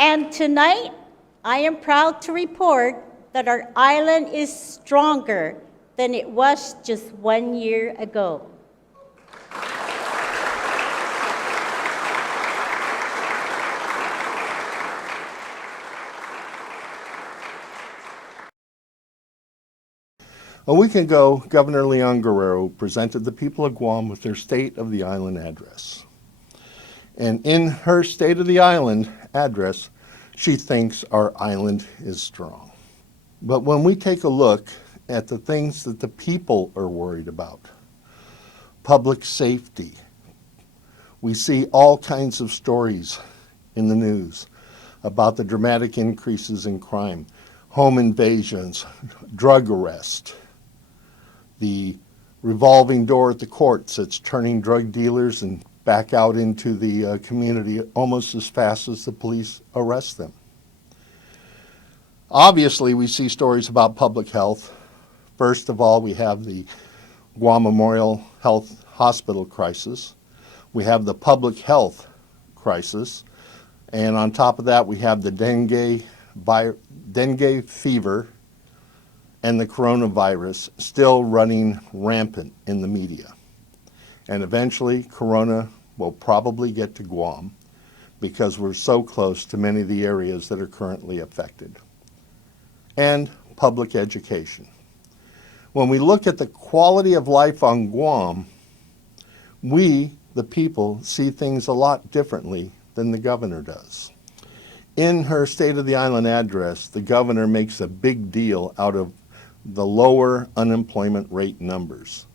And tonight, I am proud to report that our island is stronger than it was just 1 year ago. A week ago, Governor Leon-Guerrero presented the people of Guam with their State of the Island address. And in her State of the Island address, she thinks our island is strong. But when we take a look at the things that the people are worried about, public safety, we see all kinds of stories in the news about the dramatic increases in crime, home invasions, drug arrest, the revolving door at the courts that's turning drug dealers and back out into the community almost as fast as the police arrest them. Obviously, we see stories about public health. First of all, we have the Guam Memorial Health Hospital crisis. We have the public health crisis. And on top of that, we have the dengue fever and the coronavirus still running rampant in the media. And eventually, corona will probably get to Guam because we're so close to many of the areas that are currently affected. And public education. When we look at the quality of life on Guam, we, the people, see things a lot differently than the governor does. In her State of the Island address, the governor makes a big deal out of the lower unemployment rate numbers.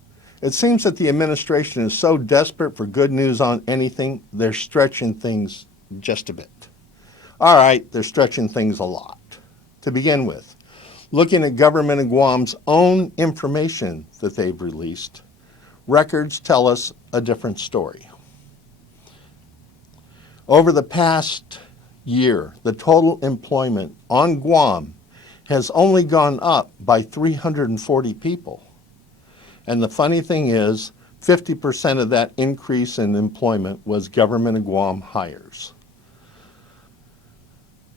It seems that the administration is so desperate for good news on anything, they're stretching things just a bit. All right, they're stretching things a lot. To begin with, looking at government of Guam's own information that they've released, records tell us a different story. Over the past year, the total employment on Guam has only gone up by 340 people. And the funny thing is, 50% of that increase in employment was government of Guam hires.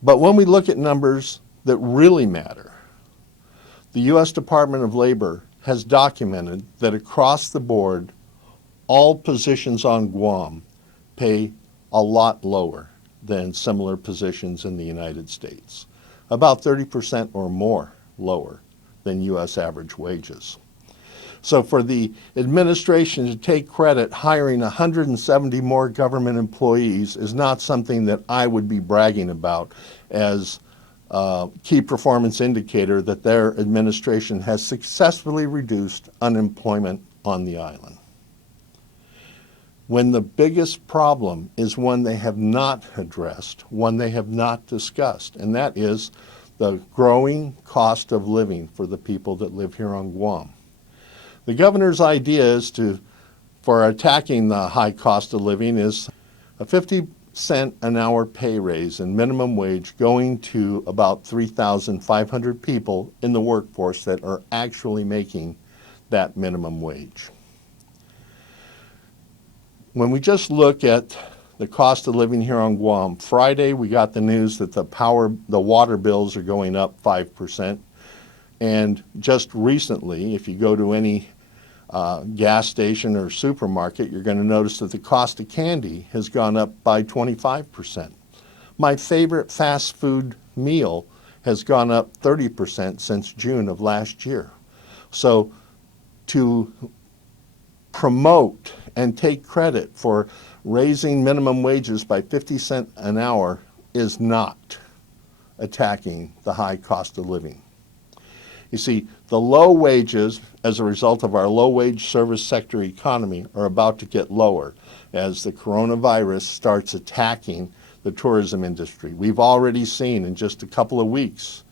But when we look at numbers that really matter, the U.S. Department of Labor has documented that across the board, all positions on Guam pay a lot lower than similar positions in the United States, about 30% or more lower than U.S. average wages. So for the administration to take credit hiring 170 more government employees is not something that I would be bragging about as a key performance indicator that their administration has successfully reduced unemployment on the island. When the biggest problem is one they have not addressed, one they have not discussed, and that is the growing cost of living for the people that live here on Guam. The governor's idea is for attacking the high cost of living is a 50-cent an hour pay raise and minimum wage going to about 3,500 people in the workforce that are actually making that minimum wage. When we just look at the cost of living here on Guam, Friday we got the news that the water bills are going up 5%. And just recently, if you go to any gas station or supermarket, you're going to notice that the cost of candy has gone up by 25%. My favorite fast food meal has gone up 30% since June of last year. So to promote and take credit for raising minimum wages by 50 cents an hour is not attacking the high cost of living. You see, the low wages as a result of our low-wage service sector economy are about to get lower as the coronavirus starts attacking the tourism industry. We've already seen in just a couple of weeks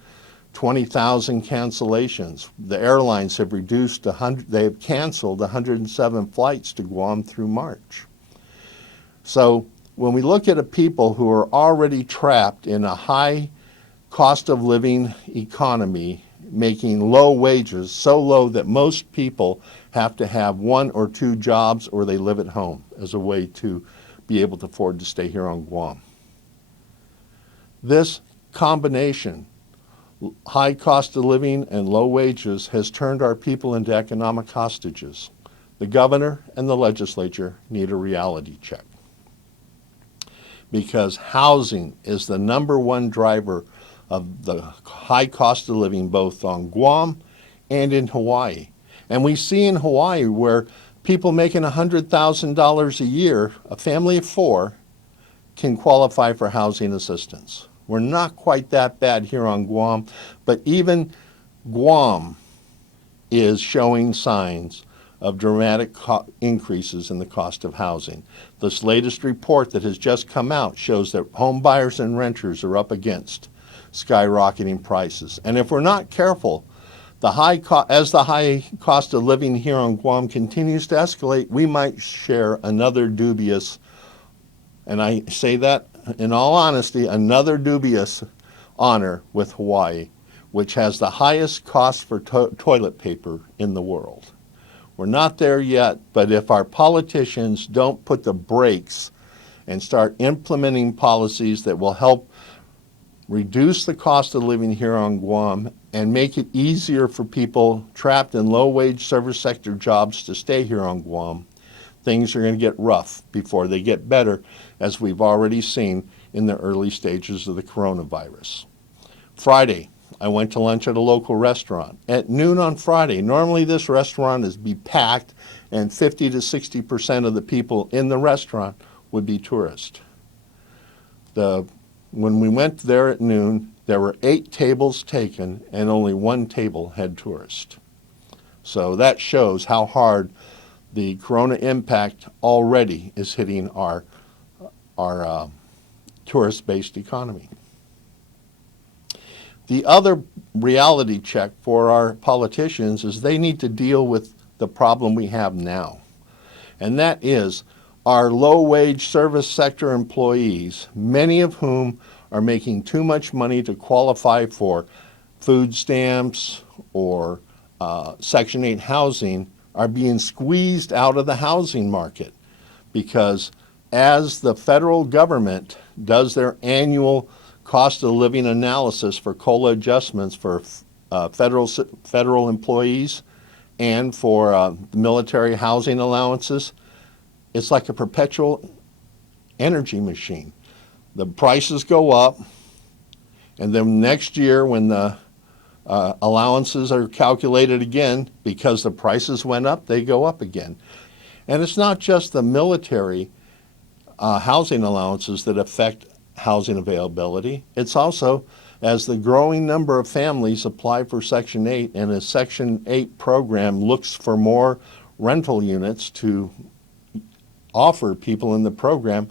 20,000 cancellations. The airlines have they have canceled 107 flights to Guam through March. So when we look at a people who are already trapped in a high cost of living economy, making low wages, so low that most people have to have 1 or 2 jobs or they live at home as a way to be able to afford to stay here on Guam. This combination, high cost of living and low wages, has turned our people into economic hostages. The governor and the legislature need a reality check, because housing is the #1 driver of the high cost of living both on Guam and in Hawaii. And we see in Hawaii where people making $100,000 a year, a family of 4, can qualify for housing assistance. We're not quite that bad here on Guam, but even Guam is showing signs of dramatic increases in the cost of housing. This latest report that has just come out shows that home buyers and renters are up against skyrocketing prices. And if we're not careful, as the high cost of living here on Guam continues to escalate, we might share another dubious, and I say that in all honesty, another dubious honor with Hawaii, which has the highest cost for toilet paper in the world. We're not there yet, but if our politicians don't put the brakes and start implementing policies that will help reduce the cost of living here on Guam and make it easier for people trapped in low-wage service sector jobs to stay here on Guam, things are going to get rough before they get better, as we've already seen in the early stages of the coronavirus. Friday, I went to lunch at a local restaurant. At noon on Friday, normally this restaurant is be packed and 50 to 60% of the people in the restaurant would be tourists. When we went there at noon, there were 8 tables taken and only 1 table had tourists. So that shows how hard the corona impact already is hitting our tourist-based economy. The other reality check for our politicians is they need to deal with the problem we have now. And that is our low-wage service sector employees, many of whom are making too much money to qualify for food stamps or Section 8 housing, are being squeezed out of the housing market, because as the federal government does their annual cost of living analysis for COLA adjustments for federal employees and for military housing allowances, it's like a perpetual energy machine. The prices go up, and then next year when the allowances are calculated again, because the prices went up, they go up again. And it's not just the military housing allowances that affect housing availability. It's also as the growing number of families apply for Section 8, and a Section 8 program looks for more rental units to offer people in the program,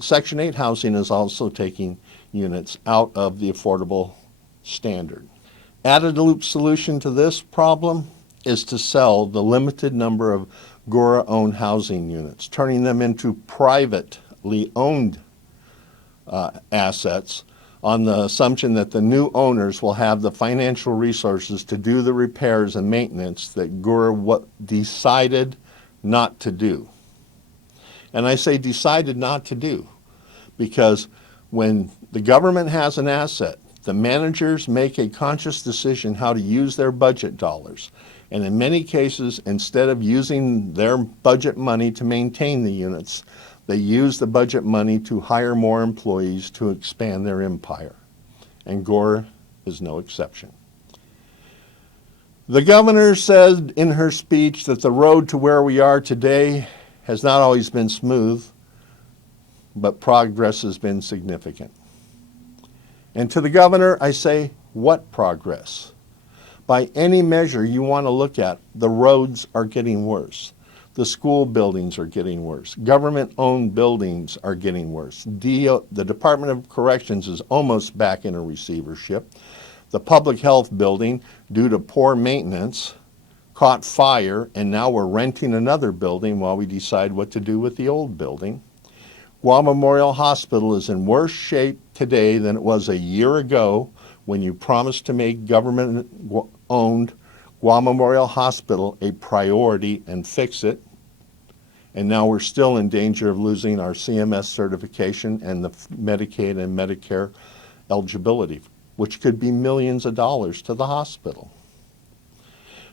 Section 8 housing is also taking units out of the affordable standard. Added loop solution to this problem is to sell the limited number of GORA-owned housing units, turning them into privately owned assets on the assumption that the new owners will have the financial resources to do the repairs and maintenance that GORA decided not to do. And I say decided not to do because when the government has an asset, the managers make a conscious decision how to use their budget dollars. And in many cases, instead of using their budget money to maintain the units, they use the budget money to hire more employees to expand their empire. And GORA is no exception. The governor said in her speech that the road to where we are today has not always been smooth, but progress has been significant. And to the governor, I say, what progress? By any measure you want to look at, the roads are getting worse. The school buildings are getting worse. Government-owned buildings are getting worse. The Department of Corrections is almost back in a receivership. The public health building, due to poor maintenance, caught fire, and now we're renting another building while we decide what to do with the old building. Guam Memorial Hospital is in worse shape today than it was a year ago when you promised to make government-owned Guam Memorial Hospital a priority and fix it. And now we're still in danger of losing our CMS certification and the Medicaid and Medicare eligibility, which could be millions of dollars to the hospital.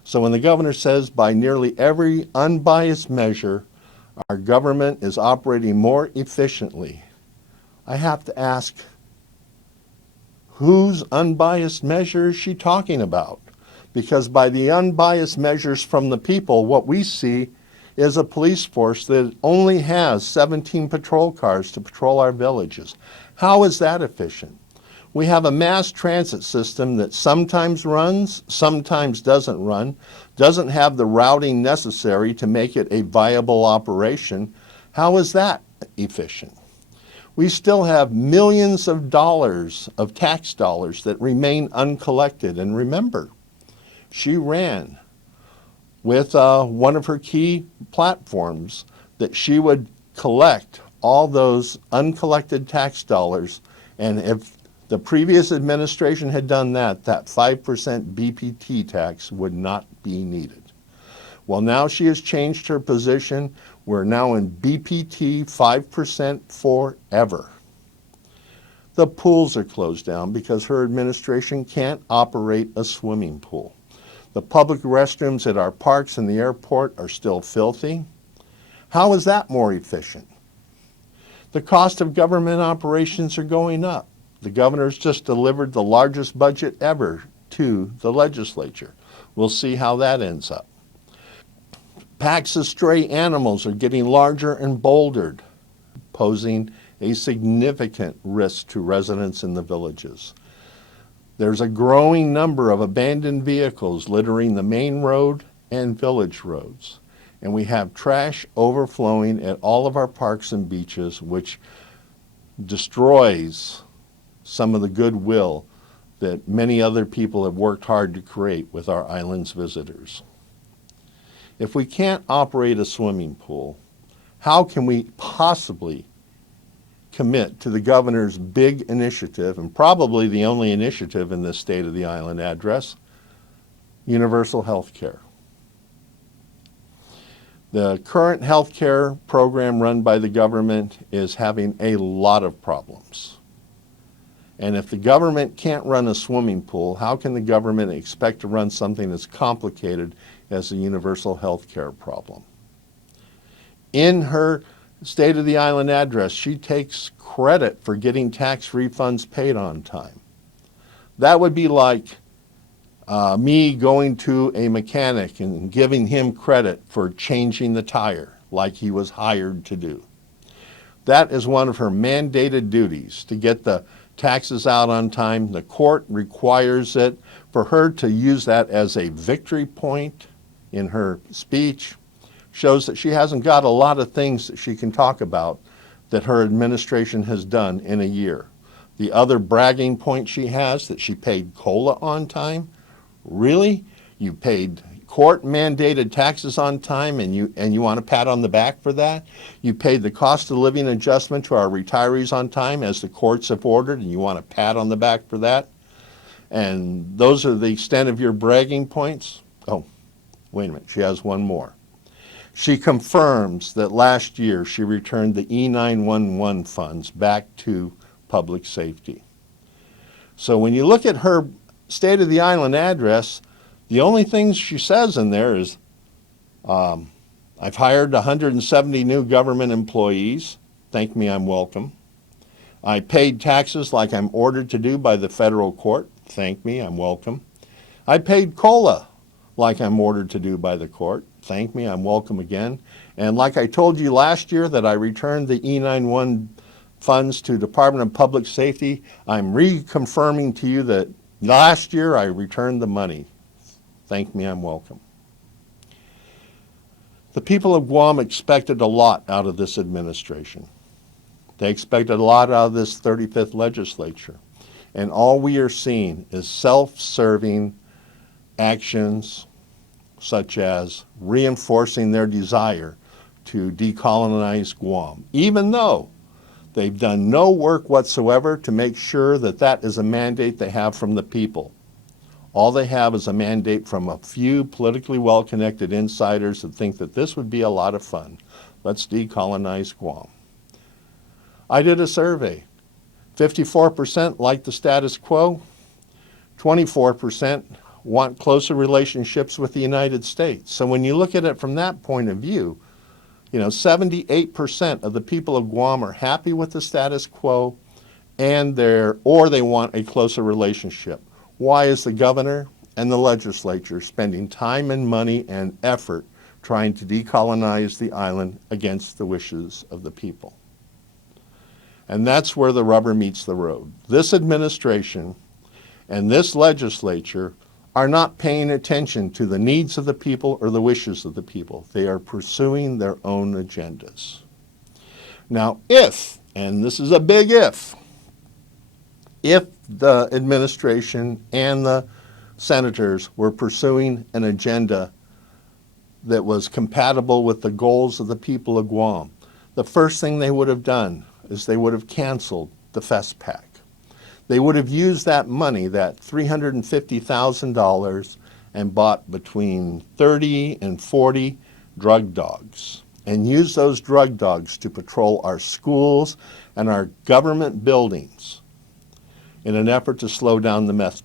So when the governor says by nearly every unbiased measure, our government is operating more efficiently, I have to ask, whose unbiased measure is she talking about? Because by the unbiased measures from the people, what we see is a police force that only has 17 patrol cars to patrol our villages. How is that efficient? We have a mass transit system that sometimes runs, sometimes doesn't run, doesn't have the routing necessary to make it a viable operation. How is that efficient? We still have millions of dollars of tax dollars that remain uncollected. And remember, she ran with one of her key platforms that she would collect all those uncollected tax dollars. And if the previous administration had done that, that 5% BPT tax would not be needed. Well, now she has changed her position. We're now in BPT 5% forever. The pools are closed down because her administration can't operate a swimming pool. The public restrooms at our parks and the airport are still filthy. How is that more efficient? The cost of government operations are going up. The governor's just delivered the largest budget ever to the legislature. We'll see how that ends up. Packs of stray animals are getting larger and boldered, posing a significant risk to residents in the villages. There's a growing number of abandoned vehicles littering the main road and village roads. And we have trash overflowing at all of our parks and beaches, which destroys some of the goodwill that many other people have worked hard to create with our island's visitors. If we can't operate a swimming pool, how can we possibly commit to the governor's big initiative, and probably the only initiative in this State of the Island address, universal health care? The current health care program run by the government is having a lot of problems. And if the government can't run a swimming pool, how can the government expect to run something as complicated as the universal health care problem? In her State of the Island address, she takes credit for getting tax refunds paid on time. That would be like me going to a mechanic and giving him credit for changing the tire like he was hired to do. That is one of her mandated duties, to get the taxes out on time. The court requires it. For her to use that as a victory point in her speech shows that she hasn't got a lot of things that she can talk about that her administration has done in a year. The other bragging point she has, that she paid COLA on time. Really? You paid court-mandated taxes on time and you want a pat on the back for that? You paid the cost of living adjustment to our retirees on time as the courts have ordered, and you want a pat on the back for that? And those are the extent of your bragging points? Oh, wait a minute, she has one more. She confirms that last year she returned the E911 funds back to public safety. So when you look at her State of the Island address, the only things she says in there is, I've hired 170 new government employees. Thank me, I'm welcome. I paid taxes like I'm ordered to do by the federal court. Thank me, I'm welcome. I paid COLA like I'm ordered to do by the court. Thank me, I'm welcome again. And like I told you last year that I returned the E911 funds to Department of Public Safety, I'm reconfirming to you that last year I returned the money. Thank me, I'm welcome. The people of Guam expected a lot out of this administration. They expected a lot out of this 35th legislature. And all we are seeing is self-serving actions, such as reinforcing their desire to decolonize Guam, even though they've done no work whatsoever to make sure that that is a mandate they have from the people. All they have is a mandate from a few politically well-connected insiders that think that this would be a lot of fun. Let's decolonize Guam. I did a survey. 54% like the status quo. 24% want closer relationships with the United States. So when you look at it from that point of view, 78% of the people of Guam are happy with the status quo or they want a closer relationship. Why is the governor and the legislature spending time and money and effort trying to decolonize the island against the wishes of the people? And that's where the rubber meets the road. This administration and this legislature are not paying attention to the needs of the people or the wishes of the people. They are pursuing their own agendas. Now, and this is a big if the administration and the senators were pursuing an agenda that was compatible with the goals of the people of Guam, the first thing they would have done is they would have canceled the FESPAC. They would have used that money, that $350,000, and bought between 30 and 40 drug dogs and used those drug dogs to patrol our schools and our government buildings in an effort to slow down the meth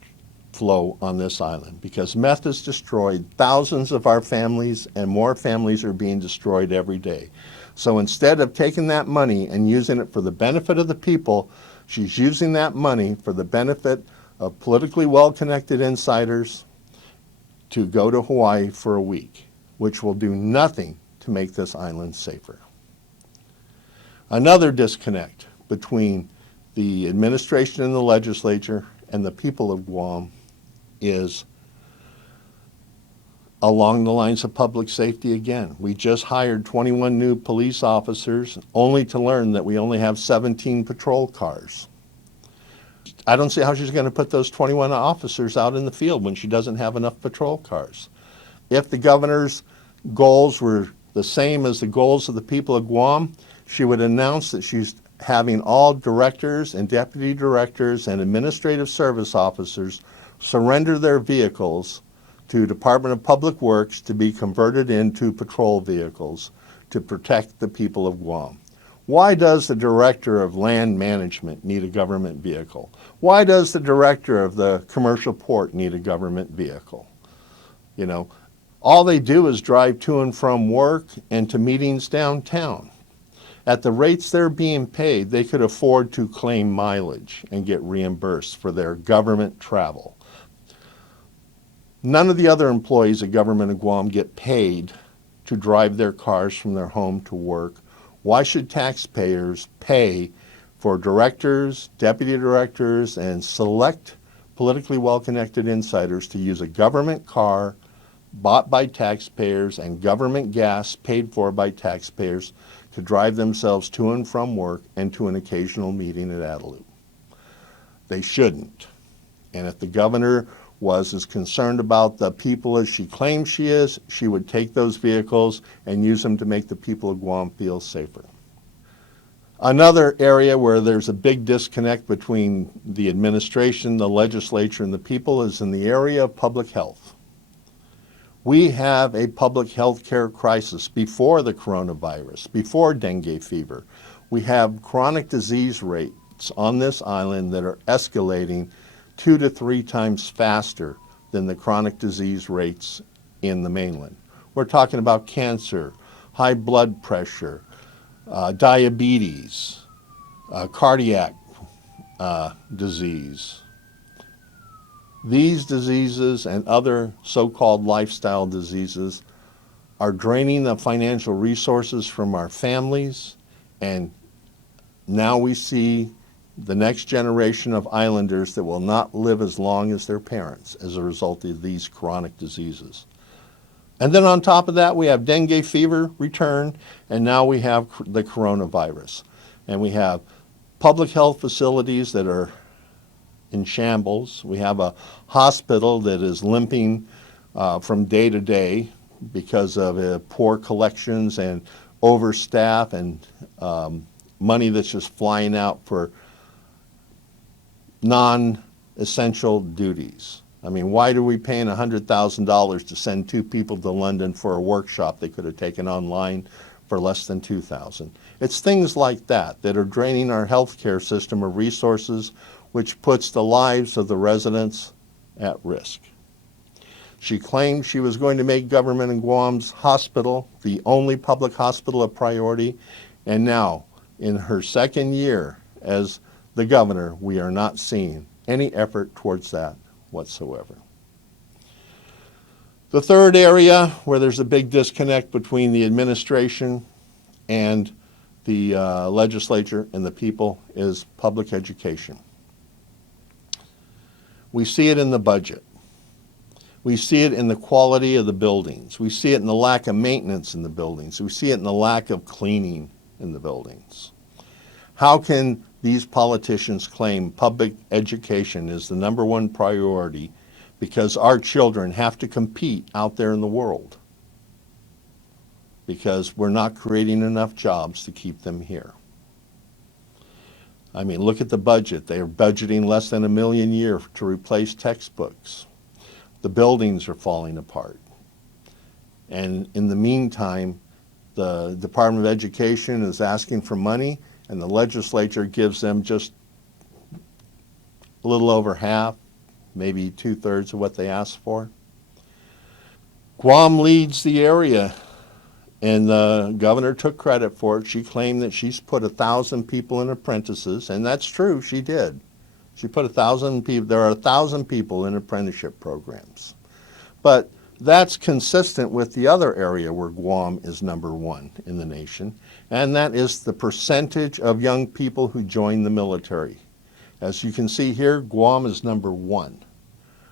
flow on this island, because meth has destroyed thousands of our families and more families are being destroyed every day. So instead of taking that money and using it for the benefit of the people, she's using that money for the benefit of politically well-connected insiders to go to Hawaii for a week, which will do nothing to make this island safer. Another disconnect between the administration and the legislature and the people of Guam is along the lines of public safety again. We just hired 21 new police officers only to learn that we only have 17 patrol cars. I don't see how she's going to put those 21 officers out in the field when she doesn't have enough patrol cars. If the governor's goals were the same as the goals of the people of Guam, she would announce that she's having all directors and deputy directors and administrative service officers surrender their vehicles to Department of Public Works to be converted into patrol vehicles to protect the people of Guam. Why does the director of land management need a government vehicle? Why does the director of the commercial port need a government vehicle? All they do is drive to and from work and to meetings downtown. At the rates they're being paid, they could afford to claim mileage and get reimbursed for their government travel. None of the other employees of government of Guam get paid to drive their cars from their home to work. Why should taxpayers pay for directors, deputy directors, and select politically well-connected insiders to use a government car bought by taxpayers and government gas paid for by taxpayers to drive themselves to and from work and to an occasional meeting at Adelup? They shouldn't. And if the governor was as concerned about the people as she claims she is, she would take those vehicles and use them to make the people of Guam feel safer. Another area where there's a big disconnect between the administration, the legislature, and the people is in the area of public health. We have a public health care crisis before the coronavirus, before dengue fever. We have chronic disease rates on this island that are escalating 2 to 3 times faster than the chronic disease rates in the mainland. We're talking about cancer, high blood pressure, diabetes, cardiac disease. These diseases and other so-called lifestyle diseases are draining the financial resources from our families, and now we see the next generation of islanders that will not live as long as their parents as a result of these chronic diseases. And then on top of that, we have dengue fever return, and now we have the coronavirus. And we have public health facilities that are in shambles. We have a hospital that is limping from day to day because of poor collections and overstaff and money that's just flying out for non-essential duties. I mean, why are we paying $100,000 to send 2 people to London for a workshop they could have taken online for less than $2,000. It's things like that that are draining our healthcare system of resources, which puts the lives of the residents at risk. She claimed she was going to make government in Guam's hospital the only public hospital a priority, and now, in her second year as the governor, we are not seeing any effort towards that whatsoever. The third area where there's a big disconnect between the administration and the legislature and the people is public education. We see it in the budget. We see it in the quality of the buildings. We see it in the lack of maintenance in the buildings. We see it in the lack of cleaning in the buildings. How can these politicians claim public education is the #1 priority because our children have to compete out there in the world because we're not creating enough jobs to keep them here? I mean, look at the budget. They are budgeting less than $1 million a year to replace textbooks. The buildings are falling apart. And in the meantime, the Department of Education is asking for money, and the legislature gives them just a little over half, maybe 2/3 of what they asked for. Guam leads the area, and the governor took credit for it. She claimed that she's put 1,000 people in apprentices, and that's true, she did. She put 1,000 people, there are 1,000 people in apprenticeship programs. But that's consistent with the other area where Guam is #1 in the nation, and that is the percentage of young people who join the military. As you can see here, Guam is #1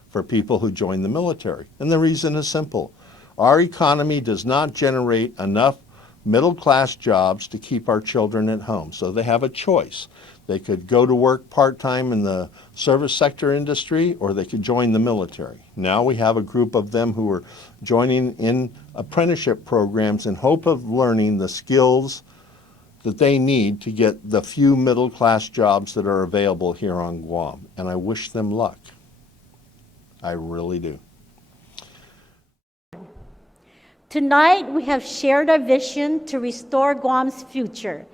for people who join the military. And the reason is simple. Our economy does not generate enough middle-class jobs to keep our children at home, so they have a choice. They could go to work part-time in the service sector industry, or they could join the military. Now we have a group of them who are joining in apprenticeship programs in hope of learning the skills that they need to get the few middle-class jobs that are available here on Guam. And I wish them luck. I really do. Tonight, we have shared our vision to restore Guam's future,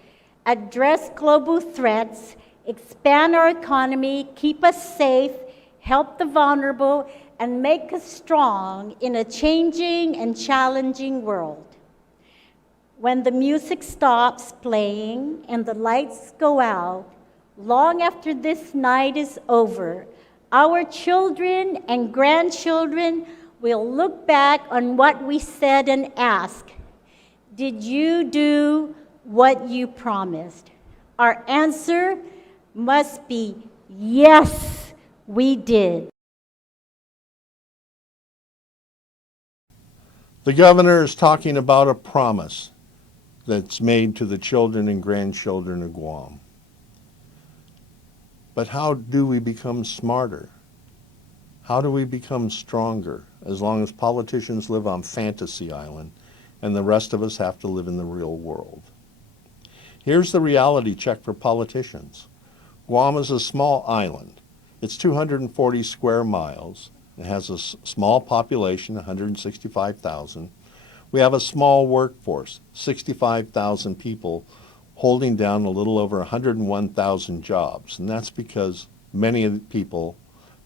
address global threats, expand our economy, keep us safe, help the vulnerable, and make us strong in a changing and challenging world. When the music stops playing and the lights go out, long after this night is over, our children and grandchildren will look back on what we said and ask, did you do what you promised? Our answer must be, yes, we did. The governor is talking about a promise that's made to the children and grandchildren of Guam. But how do we become smarter? How do we become stronger as long as politicians live on Fantasy Island and the rest of us have to live in the real world? Here's the reality check for politicians. Guam is a small island. It's 240 square miles. It has a small population, 165,000. We have a small workforce, 65,000 people holding down a little over 101,000 jobs. And that's because many of the people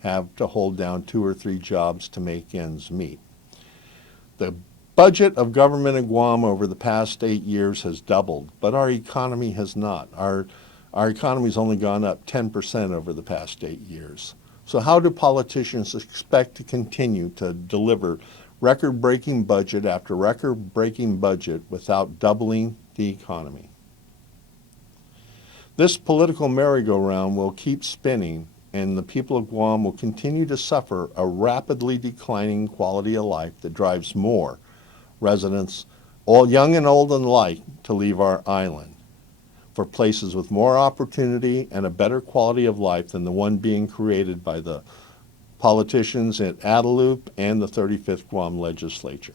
have to hold down 2 or 3 jobs to make ends meet. The budget of government in Guam over the past 8 years has doubled, but our economy has not. Our economy's only gone up 10% over the past 8 years. So how do politicians expect to continue to deliver record-breaking budget after record-breaking budget without doubling the economy? This political merry-go-round will keep spinning, and the people of Guam will continue to suffer a rapidly declining quality of life that drives more residents, all young and old alike, to leave our island for places with more opportunity and a better quality of life than the one being created by the politicians at Adelup and the 35th Guam legislature.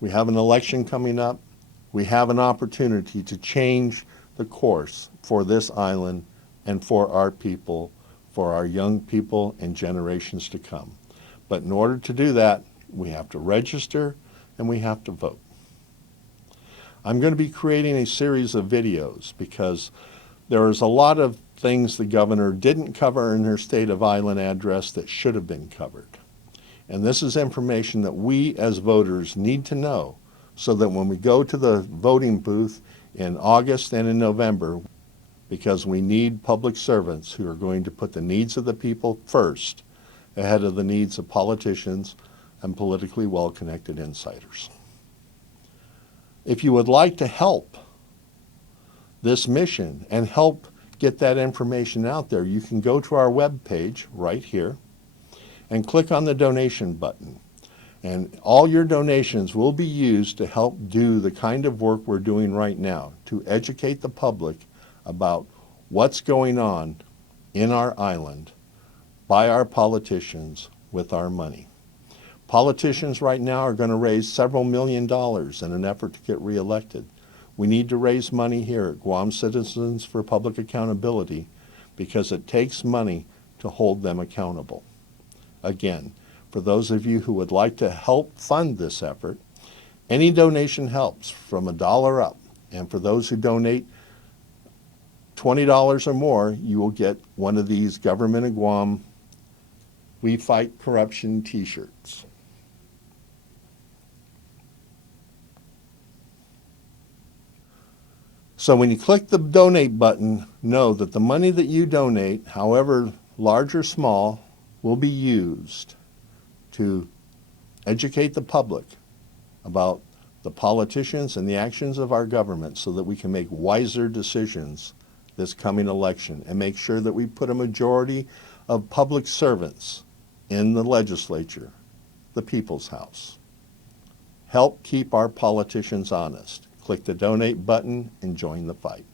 We have an election coming up. We have an opportunity to change the course for this island and for our people, for our young people and generations to come. But in order to do that, we have to register and we have to vote. I'm going to be creating a series of videos because there is a lot of things the governor didn't cover in her State of Island address that should have been covered. And this is information that we as voters need to know so that when we go to the voting booth in August and in November, because we need public servants who are going to put the needs of the people first ahead of the needs of politicians and politically well-connected insiders. If you would like to help this mission and help get that information out there, you can go to our webpage right here and click on the donation button. And all your donations will be used to help do the kind of work we're doing right now, to educate the public about what's going on in our island by our politicians with our money. Politicians right now are going to raise several $1,000,000 in an effort to get reelected. We need to raise money here at Guam Citizens for Public Accountability because it takes money to hold them accountable. Again, for those of you who would like to help fund this effort, any donation helps from $1 up. And for those who donate $20 or more, you will get one of these Government of Guam We Fight Corruption t-shirts. So when you click the donate button, know that the money that you donate, however large or small, will be used to educate the public about the politicians and the actions of our government so that we can make wiser decisions this coming election and make sure that we put a majority of public servants in the legislature, the People's House. Help keep our politicians honest. Click the donate button and join the fight.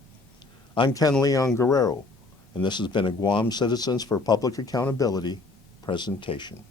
I'm Ken Leon-Guerrero, and this has been a Guam Citizens for Public Accountability presentation.